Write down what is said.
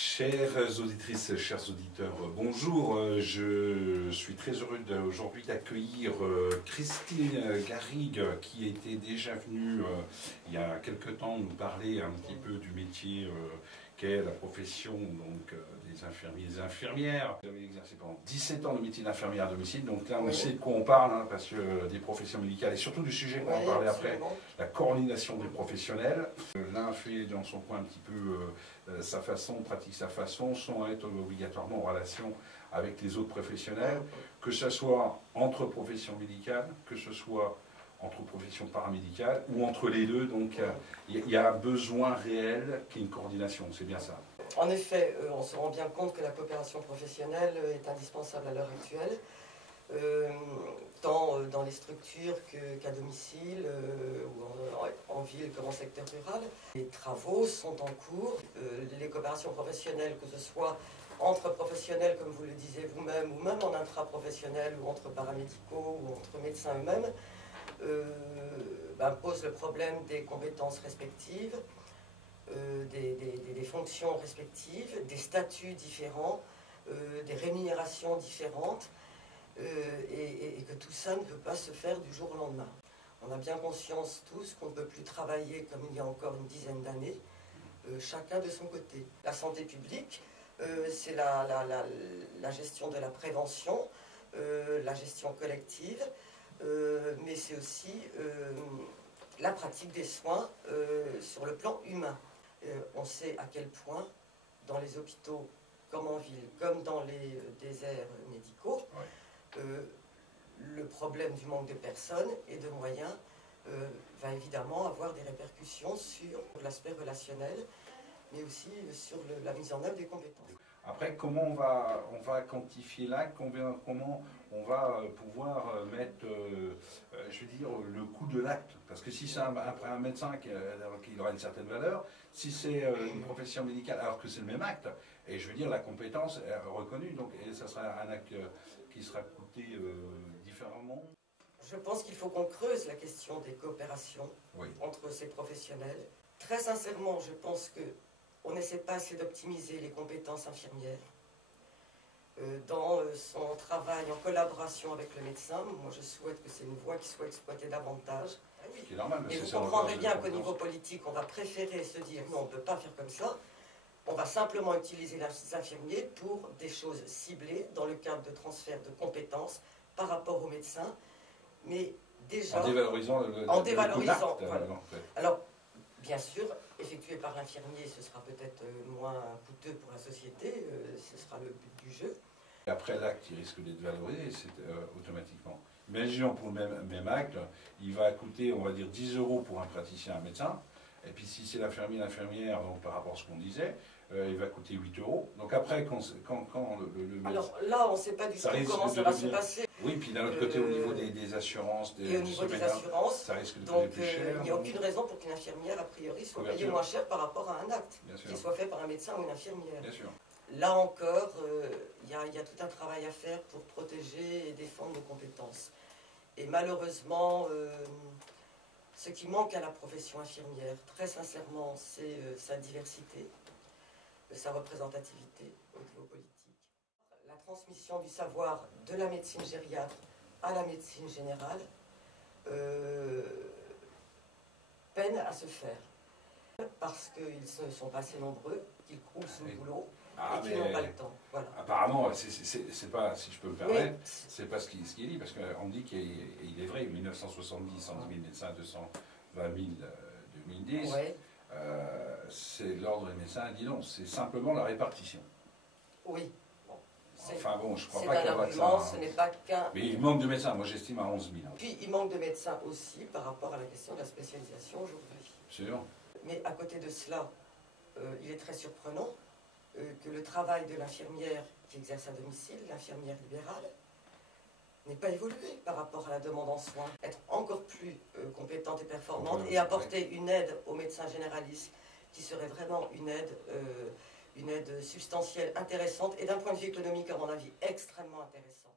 Chères auditrices, chers auditeurs, bonjour. Je suis très heureux aujourd'hui d'accueillir Christine Garrigue, qui était déjà venue il y a quelque temps nous parler un petit peu du métier qu'est la profession des infirmiers et des infirmières. Vous avez exercé pendant 17 ans le métier d'infirmière à domicile, donc là on sait de quoi on parle, hein, parce que des professions médicales et surtout du sujet qu'on va parler après, la coordination des professionnels. L'un fait dans son coin un petit peu sa façon, pratique sa façon, sans être obligatoirement en relation avec les autres professionnels, que ce soit entre professions médicales, que ce soit entre professions paramédicales ou entre les deux. Donc il y a un besoin réel qui est une coordination, c'est bien ça. En effet, on se rend bien compte que la coopération professionnelle est indispensable à l'heure actuelle, tant dans les structures qu'à domicile, ou en ville comme en secteur rural. Les travaux sont en cours. Les coopérations professionnelles, que ce soit entre professionnels, comme vous le disiez vous-même, ou même en intra-professionnel, ou entre paramédicaux, ou entre médecins eux-mêmes, pose le problème des compétences respectives, des fonctions respectives, des statuts différents, des rémunérations différentes, et que tout ça ne peut pas se faire du jour au lendemain. On a bien conscience tous qu'on ne peut plus travailler comme il y a encore une dizaine d'années, chacun de son côté. La santé publique, c'est la gestion de la prévention, la gestion collective, mais c'est aussi la pratique des soins sur le plan humain. On sait à quel point, dans les hôpitaux, comme en ville, comme dans les déserts médicaux, le problème du manque de personnes et de moyens va évidemment avoir des répercussions sur l'aspect relationnel, mais aussi sur la mise en œuvre des compétences. Après, comment on va quantifier l'acte, comment on va pouvoir mettre, je veux dire, le coût de l'acte? Parce que si c'est un médecin qui aura une certaine valeur, si c'est une profession médicale, alors que c'est le même acte, et je veux dire, la compétence est reconnue, donc et ça sera un acte qui sera coûté différemment. Je pense qu'il faut qu'on creuse la question des coopérations entre ces professionnels. Très sincèrement, je pense qu'on n'essaie pas assez d'optimiser les compétences infirmières dans son travail en collaboration avec le médecin. Moi, je souhaite que c'est une voie qui soit exploitée davantage. C'est normal, mais vous comprendrez bien qu'au niveau politique, on va préférer se dire non, on ne peut pas faire comme ça. On va simplement utiliser les infirmiers pour des choses ciblées dans le cadre de transfert de compétences par rapport aux médecins. Mais déjà, en dévalorisant le voilà. Alors, bien sûr, effectué par l'infirmier, ce sera peut-être moins coûteux pour la société, ce sera le but du jeu. Et après l'acte, il risque d'être valorisé automatiquement. Imaginons pour le même acte, il va coûter, on va dire, 10 € pour un praticien, un médecin. Et puis si c'est l'infirmier, l'infirmière, donc par rapport à ce qu'on disait, il va coûter 8 €. Donc après, quand le alors là, on ne sait pas du tout comment ça va se passer. Oui, puis d'un autre côté, au niveau des assurances, et au niveau des assurances, ça risque de coûter plus cher. Il n'y a aucune raison pour qu'une infirmière, a priori, soit payée moins cher par rapport à un acte, qui soit fait par un médecin ou une infirmière. Bien sûr. Là encore, il y a tout un travail à faire pour protéger et défendre nos compétences. Et malheureusement, ce qui manque à la profession infirmière, très sincèrement, c'est sa diversité, sa représentativité au niveau politique. La transmission du savoir de la médecine gériatre à la médecine générale peine à se faire. Parce qu'ils ne sont pas assez nombreux, qu'ils croulent sous le boulot et qu'ils n'ont pas le temps. Voilà. Apparemment, c'est pas, si je peux me permettre, c'est pas ce qui est dit, parce qu'on dit qu'il est vrai, 1970, 110 000 médecins, 220 000 2010, c'est l'ordre des médecins dit non, c'est simplement la répartition. Oui. Enfin bon, je crois pas qu'il y aura que ça. Ce n'est pas qu'un... Mais il manque de médecins, moi j'estime à 11 000. Puis il manque de médecins aussi par rapport à la question de la spécialisation aujourd'hui. Sûr. Mais à côté de cela, il est très surprenant que le travail de l'infirmière qui exerce à domicile, l'infirmière libérale, n'ait pas évolué par rapport à la demande en soins. Être encore plus compétente et performante et apporter une aide aux médecins généralistes qui serait vraiment une aide substantielle, intéressante et d'un point de vue économique, à mon avis, extrêmement intéressant.